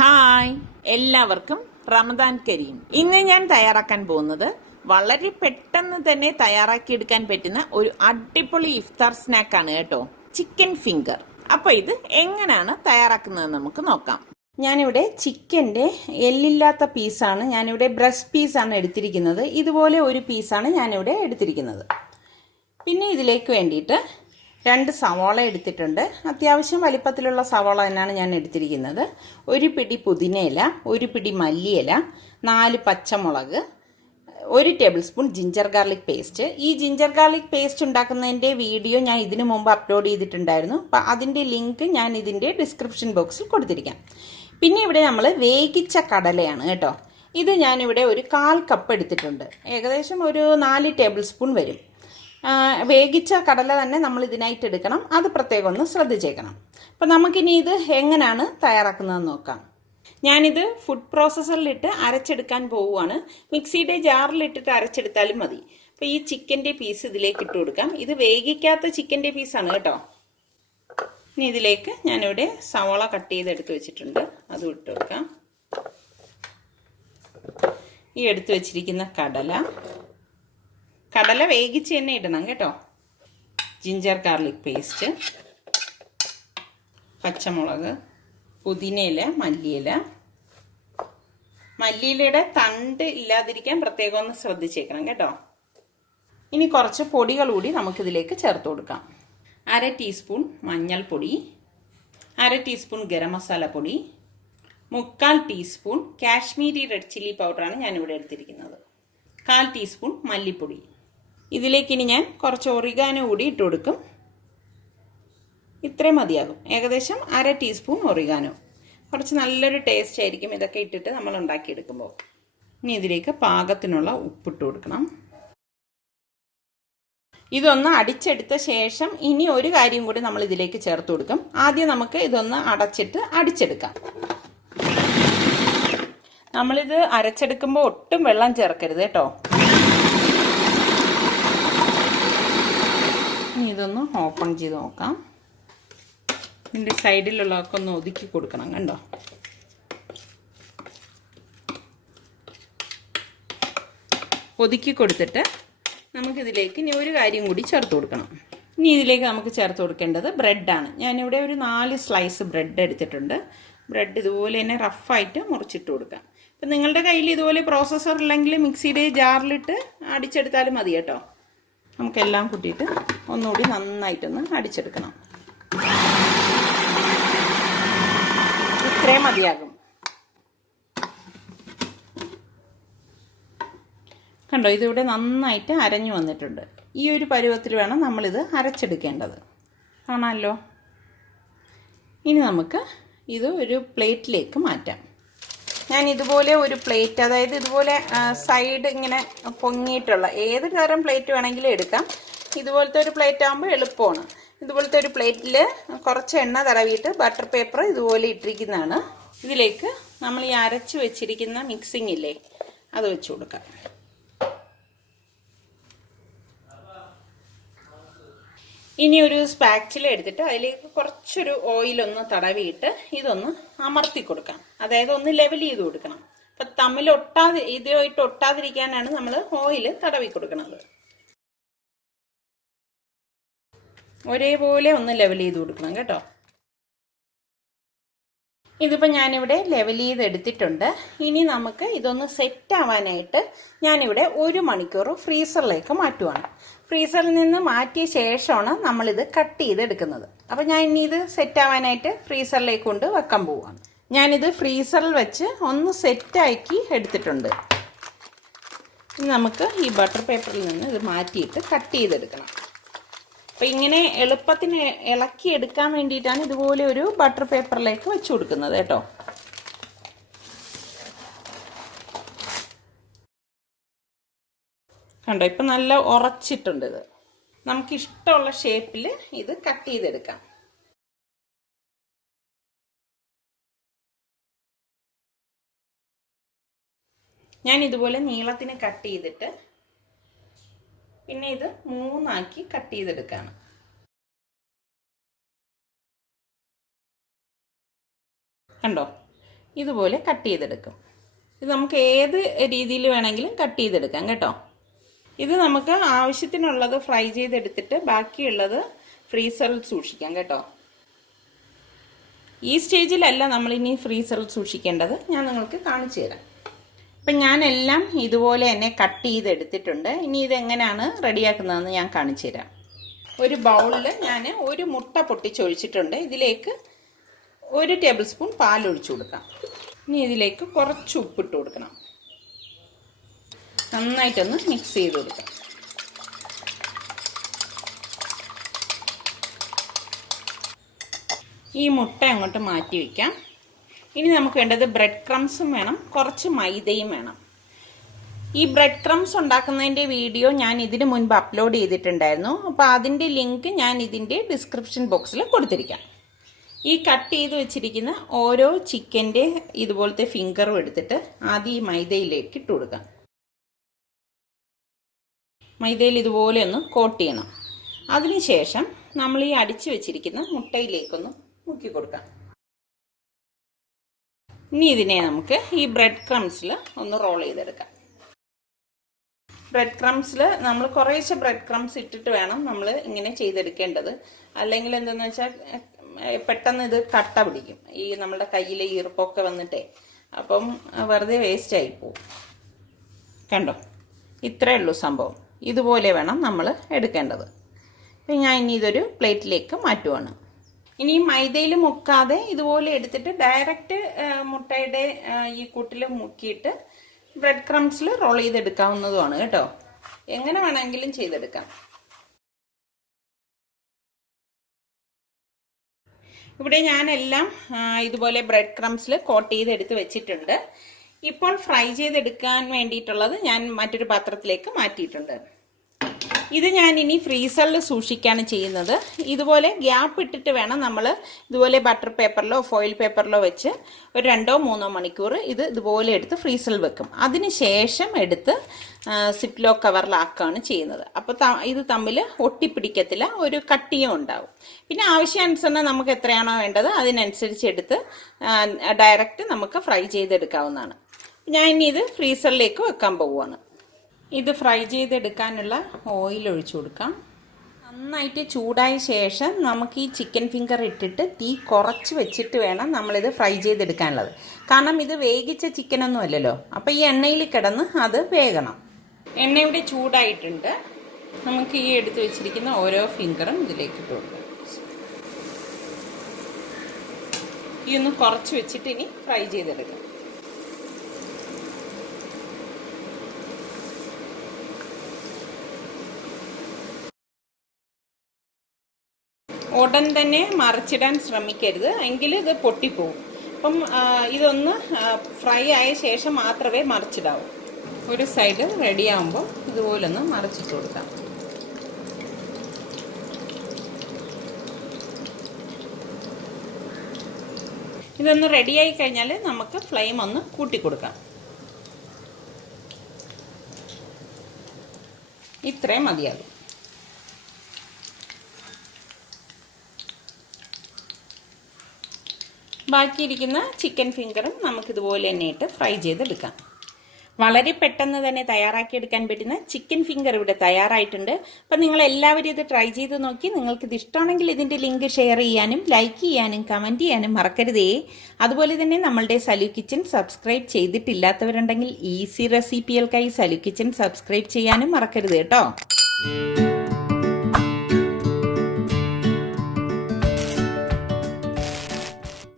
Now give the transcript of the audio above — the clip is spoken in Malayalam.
ഹായ്, എല്ലാവർക്കും റമദാൻ കരീം. ഇന്ന് ഞാൻ തയ്യാറാക്കാൻ പോകുന്നത് വളരെ പെട്ടെന്ന് തന്നെ തയ്യാറാക്കിയെടുക്കാൻ പറ്റുന്ന ഒരു അടിപൊളി ഇഫ്താർ സ്നാക്കാണ് കേട്ടോ, ചിക്കൻ ഫിംഗർ. അപ്പോൾ ഇത് എങ്ങനെയാണ് തയ്യാറാക്കുന്നത് നമുക്ക് നോക്കാം. ഞാനിവിടെ ചിക്കൻ്റെ എല്ലില്ലാത്ത പീസാണ്, ഞാനിവിടെ ബ്രസ്റ്റ് പീസാണ് എടുത്തിരിക്കുന്നത്. ഇതുപോലെ ഒരു പീസാണ് ഞാനിവിടെ എടുത്തിരിക്കുന്നത്. പിന്നെ ഇതിലേക്ക് വേണ്ടിയിട്ട് 2 സവാള എടുത്തിട്ടുണ്ട്. അത്യാവശ്യം വലിപ്പത്തിലുള്ള സവാള തന്നെയാണ് ഞാൻ എടുത്തിരിക്കുന്നത്. 1 പിടി പുതിനയില, 1 പിടി മല്ലിയില, 4 പച്ചമുളക്, 1 table spoon ginger garlic paste. ഈ ജിഞ്ചർ ഗാർലിക് പേസ്റ്റ് ഉണ്ടാക്കുന്നതിൻ്റെ വീഡിയോ ഞാൻ ഇതിനു മുമ്പ് അപ്ലോഡ് ചെയ്തിട്ടുണ്ടായിരുന്നു. അപ്പം അതിൻ്റെ ലിങ്ക് ഞാൻ ഇതിൻ്റെ ഡിസ്ക്രിപ്ഷൻ ബോക്സിൽ കൊടുത്തിരിക്കാം. പിന്നെ ഇവിടെ നമ്മൾ വേവിച്ച കടലയാണ് കേട്ടോ. ഇത് ഞാനിവിടെ ഒരു 1/4 കപ്പ് എടുത്തിട്ടുണ്ട്. ഏകദേശം ഒരു 4 ടേബിൾ സ്പൂൺ വരും. വേവിച്ച കടല തന്നെ നമ്മൾ ഇതിനായിട്ട് എടുക്കണം, അത് പ്രത്യേകം ഒന്ന് ശ്രദ്ധിച്ചേക്കണം. അപ്പം നമുക്കിനി ഇത് എങ്ങനെയാണ് തയ്യാറാക്കുന്നതെന്ന് നോക്കാം. ഞാനിത് ഫുഡ് പ്രോസസ്സറിലിട്ട് അരച്ചെടുക്കാൻ പോവുകയാണ്. മിക്സിയുടെ ജാറിലിട്ടിട്ട് അരച്ചെടുത്താലും മതി. അപ്പോൾ ഈ ചിക്കൻ്റെ പീസ് ഇതിലേക്ക് ഇട്ട് കൊടുക്കാം. ഇത് വേവിക്കാത്ത ചിക്കൻ്റെ പീസാണ് കേട്ടോ. ഇനി ഇതിലേക്ക് ഞാനിവിടെ സവാള കട്ട് ചെയ്തെടുത്ത് വെച്ചിട്ടുണ്ട്, അതും ഇട്ട് കൊടുക്കാം. ഈ എടുത്തു വെച്ചിരിക്കുന്ന കടല വേവിച്ച് തന്നെ ഇടണം കേട്ടോ. ജിഞ്ചർ ഗാർലിക് പേസ്റ്റ്, പച്ചമുളക്, പുതിനയില, മല്ലിയിലയുടെ തണ്ട് ഇല്ലാതിരിക്കാൻ പ്രത്യേകം ഒന്ന് ശ്രദ്ധിച്ചേക്കണം കേട്ടോ. ഇനി കുറച്ച് പൊടികൾ കൂടി നമുക്കിതിലേക്ക് ചേർത്ത് കൊടുക്കാം. 1/2 ടീസ്പൂൺ മഞ്ഞൾപ്പൊടി, 1/2 ടീസ്പൂൺ ഗരം മസാല പൊടി, 1/4 ടീസ്പൂൺ കാശ്മീരി റെഡ് ചില്ലി പൗഡറാണ് ഞാനിവിടെ എടുത്തിരിക്കുന്നത്, 1/4 ടീസ്പൂൺ മല്ലിപ്പൊടി. ഇതിലേക്ക് ഇനി ഞാൻ കുറച്ച് ഒറിഗാനോ കൂടി ഇട്ട് കൊടുക്കും. ഇത്രയും മതിയാകും, ഏകദേശം 1/2 ടീസ്പൂൺ ഒറിഗാനോ. കുറച്ച് നല്ലൊരു ടേസ്റ്റ് ആയിരിക്കും ഇതൊക്കെ ഇട്ടിട്ട് നമ്മൾ ഉണ്ടാക്കിയെടുക്കുമ്പോൾ. ഇനി ഇതിലേക്ക് പാകത്തിനുള്ള ഉപ്പിട്ട് കൊടുക്കണം. ഇതൊന്ന് അടിച്ചെടുത്ത ശേഷം ഇനി ഒരു കാര്യം കൂടി നമ്മൾ ഇതിലേക്ക് ചേർത്ത് കൊടുക്കും. ആദ്യം നമുക്ക് ഇതൊന്ന് അടച്ചിട്ട് അടിച്ചെടുക്കാം. നമ്മളിത് അരച്ചെടുക്കുമ്പോൾ ഒട്ടും വെള്ളം ചേർക്കരുത് കേട്ടോ. ഇതൊന്ന് ഓപ്പൺ ചെയ്ത് നോക്കാം. ഇതിൻ്റെ സൈഡിലുള്ളതൊക്കെ ഒന്ന് ഒതുക്കി കൊടുക്കണം കണ്ടോ. ഒതുക്കി കൊടുത്തിട്ട് നമുക്കിതിലേക്ക് ഇനി ഒരു കാര്യം കൂടി ചേർത്ത് കൊടുക്കണം. ഇനി ഇതിലേക്ക് നമുക്ക് ചേർത്ത് കൊടുക്കേണ്ടത് ബ്രെഡാണ്. ഞാനിവിടെ ഒരു 4 സ്ലൈസ് ബ്രെഡ് എടുത്തിട്ടുണ്ട്. ബ്രെഡ് ഇതുപോലെ തന്നെ റഫായിട്ട് മുറിച്ചിട്ട് കൊടുക്കാം. ഇപ്പം നിങ്ങളുടെ കയ്യിൽ ഇതുപോലെ പ്രോസസ്സർ ഇല്ലെങ്കിൽ മിക്സിയുടെ ജാറിലിട്ട് അടിച്ചെടുത്താലും മതി കേട്ടോ. നമുക്കെല്ലാം കൂട്ടിയിട്ട് ഒന്നുകൂടി നന്നായിട്ടൊന്ന് അടിച്ചെടുക്കണം. ഇത്രയും മതിയാകും കണ്ടോ. ഇതിവിടെ നന്നായിട്ട് അരഞ്ഞു വന്നിട്ടുണ്ട്. ഈ ഒരു പരുവത്തിൽ വേണം നമ്മളിത് അരച്ചെടുക്കേണ്ടത്, കാണാമല്ലോ. ഇനി നമുക്ക് ഇത് ഒരു പ്ലേറ്റിലേക്ക് മാറ്റാം. ഞാൻ ഇതുപോലെ ഒരു പ്ലേറ്റ്, അതായത് ഇതുപോലെ സൈഡ് ഇങ്ങനെ പൊങ്ങിയിട്ടുള്ള ഏത് തരം പ്ലേറ്റ് വേണമെങ്കിലും എടുക്കാം. ഇതുപോലത്തെ ഒരു പ്ലേറ്റ് ആകുമ്പോൾ എളുപ്പമാണ്. ഇതുപോലത്തെ ഒരു പ്ലേറ്റിൽ കുറച്ച് എണ്ണ തടവിയിട്ട് ബട്ടർ പേപ്പർ ഇതുപോലെ ഇട്ടിരിക്കുന്നതാണ്. ഇതിലേക്ക് നമ്മൾ ഈ അരച്ച് വെച്ചിരിക്കുന്ന മിക്സിംഗ് ഇല്ലേ, അത് വെച്ച് കൊടുക്കാം. ഇനി ഒരു സ്പാച്ചില എടുത്തിട്ട് അതിലേക്ക് കുറച്ചൊരു ഓയിലൊന്ന് തടവിയിട്ട് ഇതൊന്ന് അമർത്തി കൊടുക്കാം, അതായത് ഒന്ന് ലെവൽ ചെയ്ത് കൊടുക്കണം. അപ്പം തമ്മിൽ ഇതുമായിട്ട് ഒട്ടാതിരിക്കാനാണ് നമ്മൾ ഓയിൽ തടവി കൊടുക്കുന്നത്. ഒരേപോലെ ഒന്ന് ലെവൽ ചെയ്ത് കൊടുക്കണം കേട്ടോ. ഇതിപ്പോൾ ഞാനിവിടെ ലെവൽ ചെയ്ത് എടുത്തിട്ടുണ്ട്. ഇനി നമുക്ക് ഇതൊന്ന് സെറ്റ് ആവാനായിട്ട് ഞാനിവിടെ 1 മണിക്കൂർ ഫ്രീസറിലേക്ക് മാറ്റുവാണ്. ഫ്രീസറിൽ നിന്ന് മാറ്റിയ ശേഷമാണ് നമ്മളിത് കട്ട് ചെയ്തെടുക്കുന്നത്. അപ്പോൾ ഞാൻ ഇനി ഇത് സെറ്റ് ആവാനായിട്ട് ഫ്രീസറിലേക്ക് കൊണ്ട് വെക്കാൻ പോവുകയാണ്. ഞാനിത് ഫ്രീസറിൽ വെച്ച് ഒന്ന് സെറ്റാക്കി എടുത്തിട്ടുണ്ട്. ഇനി നമുക്ക് ഈ ബട്ടർ പേപ്പറിൽ നിന്ന് ഇത് മാറ്റിയിട്ട് കട്ട് ചെയ്തെടുക്കണം. അപ്പോൾ ഇങ്ങനെ എളുപ്പത്തിന് ഇളക്കി എടുക്കാൻ വേണ്ടിയിട്ടാണ് ഇതുപോലെ ഒരു ബട്ടർ പേപ്പറിലേക്ക് വെച്ച് കൊടുക്കുന്നത് കേട്ടോ. കണ്ടോ, ഇപ്പം നല്ല ഉറച്ചിട്ടുണ്ട്. ഇത് നമുക്കിഷ്ടമുള്ള ഷേപ്പിൽ ഇത് കട്ട് ചെയ്തെടുക്കാം. ഞാൻ ഇതുപോലെ നീളത്തിന് കട്ട് ചെയ്തിട്ട് പിന്നെ ഇത് 3 ആക്കി കട്ട് ചെയ്തെടുക്കുകയാണ്. കണ്ടോ, ഇതുപോലെ കട്ട് ചെയ്തെടുക്കും. ഇത് നമുക്ക് ഏത് രീതിയിൽ വേണമെങ്കിലും കട്ട് ചെയ്തെടുക്കാം കേട്ടോ. ഇത് നമുക്ക് ആവശ്യത്തിനുള്ളത് ഫ്രൈ ചെയ്തെടുത്തിട്ട് ബാക്കിയുള്ളത് ഫ്രീസറിൽ സൂക്ഷിക്കാം കേട്ടോ. ഈ സ്റ്റേജിലല്ല നമ്മളിനി ഫ്രീസറിൽ സൂക്ഷിക്കേണ്ടത്, ഞാൻ നിങ്ങൾക്ക് കാണിച്ചു തരാം. അപ്പം ഞാനെല്ലാം ഇതുപോലെ തന്നെ കട്ട് ചെയ്തെടുത്തിട്ടുണ്ട്. ഇനി ഇതെങ്ങനെയാണ് റെഡിയാക്കുന്നതെന്ന് ഞാൻ കാണിച്ചു തരാം. ഒരു ബൗളിൽ ഞാൻ ഒരു മുട്ട പൊട്ടിച്ചൊഴിച്ചിട്ടുണ്ട്. ഇതിലേക്ക് 1 ടേബിൾ സ്പൂൺ പാലൊഴിച്ചു കൊടുക്കാം. ഇനി ഇതിലേക്ക് കുറച്ച് ഉപ്പിട്ട് കൊടുക്കണം. നന്നായിട്ടൊന്ന് മിക്സ് ചെയ്ത് കൊടുക്കാം. ഈ മുട്ട അങ്ങോട്ട് മാറ്റി വയ്ക്കാം. ഇനി നമുക്ക് വേണ്ടത് ബ്രെഡ് ക്രംസും വേണം, കുറച്ച് മൈദയും വേണം. ഈ ബ്രെഡ് ക്രംസ് ഉണ്ടാക്കുന്നതിൻ്റെ വീഡിയോ ഞാൻ ഇതിനു മുൻപ് അപ്ലോഡ് ചെയ്തിട്ടുണ്ടായിരുന്നു. അപ്പോൾ അതിൻ്റെ ലിങ്ക് ഞാൻ ഇതിൻ്റെ ഡിസ്ക്രിപ്ഷൻ ബോക്സിൽ കൊടുത്തിരിക്കാം. ഈ കട്ട് ചെയ്ത് വെച്ചിരിക്കുന്ന ഓരോ ചിക്കൻ്റെ ഇതുപോലത്തെ ഫിംഗറും എടുത്തിട്ട് ആദ്യം ഈ മൈദയിലേക്ക് ഇട്ട് കൊടുക്കാം. മൈദയിൽ ഇതുപോലെ ഒന്ന് കോട്ട് ചെയ്യണം. അതിനുശേഷം നമ്മൾ ഈ അടിച്ചു വെച്ചിരിക്കുന്ന മുട്ടയിലേക്കൊന്ന് മുക്കി കൊടുക്കാം. ഇനി ഇതിനെ നമുക്ക് ഈ ബ്രെഡ് ക്രംസിൽ ഒന്ന് റോൾ ചെയ്തെടുക്കാം. ബ്രെഡ് ക്രംസിൽ നമ്മൾ കുറേശ്ശെ ബ്രെഡ് ക്രംസ് ഇട്ടിട്ട് വേണം നമ്മൾ ഇങ്ങനെ ചെയ്തെടുക്കേണ്ടത്. അല്ലെങ്കിൽ എന്തെന്ന് വെച്ചാൽ പെട്ടെന്ന് ഇത് കട്ട പിടിക്കും, ഈ നമ്മുടെ കയ്യിലെ ഈർപ്പൊക്കെ വന്നിട്ടേ. അപ്പം വെറുതെ വേസ്റ്റ് ആയി പോവും. കണ്ടോ, ഇത്രയേ ഉള്ളൂ സംഭവം. ഇതുപോലെ വേണം നമ്മൾ എടുക്കേണ്ടത്. അപ്പം ഞാൻ ഇനി ഇതൊരു പ്ലേറ്റിലേക്ക് മാറ്റുവാണ്. ഇനി മൈദയിൽ മുക്കാതെ ഇതുപോലെ എടുത്തിട്ട് ഡയറക്റ്റ് മുട്ടയുടെ ഈ കൂട്ടിൽ മുക്കിയിട്ട് ബ്രെഡ് ക്രംസിൽ റോൾ ചെയ്തെടുക്കാവുന്നതുമാണ് കേട്ടോ. എങ്ങനെ വേണമെങ്കിലും ചെയ്തെടുക്കാം. ഇവിടെ ഞാനെല്ലാം ഇതുപോലെ ബ്രെഡ് ക്രംസിൽ കോട്ട് ചെയ്തെടുത്ത് വെച്ചിട്ടുണ്ട്. ഇപ്പോൾ ഫ്രൈ ചെയ്തെടുക്കാൻ വേണ്ടിയിട്ടുള്ളത് ഞാൻ മറ്റൊരു പാത്രത്തിലേക്ക് മാറ്റിയിട്ടുണ്ട്. ഇത് ഞാൻ ഇനി ഫ്രീസറിൽ സൂക്ഷിക്കുകയാണ് ചെയ്യുന്നത്. ഇതുപോലെ ഗ്യാപ്പ് ഇട്ടിട്ട് വേണം നമ്മൾ ഇതുപോലെ ബട്ടർ പേപ്പറിലോ ഫോയിൽ പേപ്പറിലോ വെച്ച് ഒരു 2-3 മണിക്കൂർ ഇത് ഇതുപോലെ എടുത്ത് ഫ്രീസറിൽ വെക്കും. അതിനുശേഷം എടുത്ത് സിപ്ലോ കവറിലാക്കുകയാണ് ചെയ്യുന്നത്. അപ്പോൾ ഇത് തമ്മിൽ ഒട്ടിപ്പിടിക്കത്തില്ല, ഒരു കട്ടിയും ഉണ്ടാവും. പിന്നെ ആവശ്യാനുസരണം നമുക്ക് എത്രയാണോ വേണ്ടത് അതിനനുസരിച്ച് എടുത്ത് ഡയറക്റ്റ് നമുക്ക് ഫ്രൈ ചെയ്തെടുക്കാവുന്നതാണ്. ഞാൻ ഇനി ഇത് ഫ്രീസറിലേക്ക് വെക്കാൻ പോവുകയാണ്. ഇത് ഫ്രൈ ചെയ്തെടുക്കാനുള്ള ഓയിൽ ഒഴിച്ചു കൊടുക്കാം. നന്നായിട്ട് ചൂടായ ശേഷം നമുക്ക് ഈ ചിക്കൻ ഫിംഗർ ഇട്ടിട്ട് തീ കുറച്ച് വെച്ചിട്ട് വേണം നമ്മളിത് ഫ്രൈ ചെയ്തെടുക്കാനുള്ളത്. കാരണം ഇത് വേവിച്ച ചിക്കനൊന്നും അല്ലല്ലോ, അപ്പോൾ ഈ എണ്ണയിൽ കിടന്ന് അത് വേകണം. എണ്ണ ഇവിടെ ചൂടായിട്ടുണ്ട്. നമുക്ക് ഈ എടുത്ത് വെച്ചിരിക്കുന്ന ഓരോ ഫിംഗറും ഇതിലേക്ക് ഇട്ട് കൊടുക്കാം. ഈ ഒന്ന് കുറച്ച് വെച്ചിട്ട് ഇനി ഫ്രൈ ചെയ്തെടുക്കാം. ഉടൻ തന്നെ മറിച്ചിടാൻ ശ്രമിക്കരുത്, എങ്കിൽ ഇത് പൊട്ടിപ്പോവും. അപ്പം ഇതൊന്ന് ഫ്രൈ ആയ ശേഷം മാത്രമേ മറിച്ചിടാവൂ. ഒരു സൈഡ് റെഡിയാകുമ്പോൾ ഇതുപോലൊന്ന് മറിച്ചിട്ട് കൊടുക്കാം. ഇതൊന്ന് റെഡിയായി കഴിഞ്ഞാൽ നമുക്ക് ഫ്ലെയിം ഒന്ന് കൂട്ടി കൊടുക്കാം. ഇത്രയും മതിയാകും. ബാക്കിയിരിക്കുന്ന ചിക്കൻ ഫിംഗറും നമുക്കിതുപോലെ തന്നെ ഇട്ട് ഫ്രൈ ചെയ്തെടുക്കാം. വളരെ പെട്ടെന്ന് തന്നെ തയ്യാറാക്കിയെടുക്കാൻ പറ്റുന്ന ചിക്കൻ ഫിംഗർ ഇവിടെ തയ്യാറായിട്ടുണ്ട്. അപ്പം നിങ്ങൾ എല്ലാവരും ഇത് ട്രൈ ചെയ്ത് നോക്കി. നിങ്ങൾക്കിത് ഇഷ്ടമാണെങ്കിൽ ഇതിൻ്റെ ലിങ്ക് ഷെയർ ചെയ്യാനും ലൈക്ക് ചെയ്യാനും കമൻറ്റ് ചെയ്യാനും മറക്കരുതേ. അതുപോലെ തന്നെ നമ്മളുടെ സലു കിച്ചൻ സബ്സ്ക്രൈബ് ചെയ്തിട്ടില്ലാത്തവരുണ്ടെങ്കിൽ ഈസി റെസിപ്പികൾക്കായി സലു കിച്ചൻ സബ്സ്ക്രൈബ് ചെയ്യാനും മറക്കരുത് കേട്ടോ.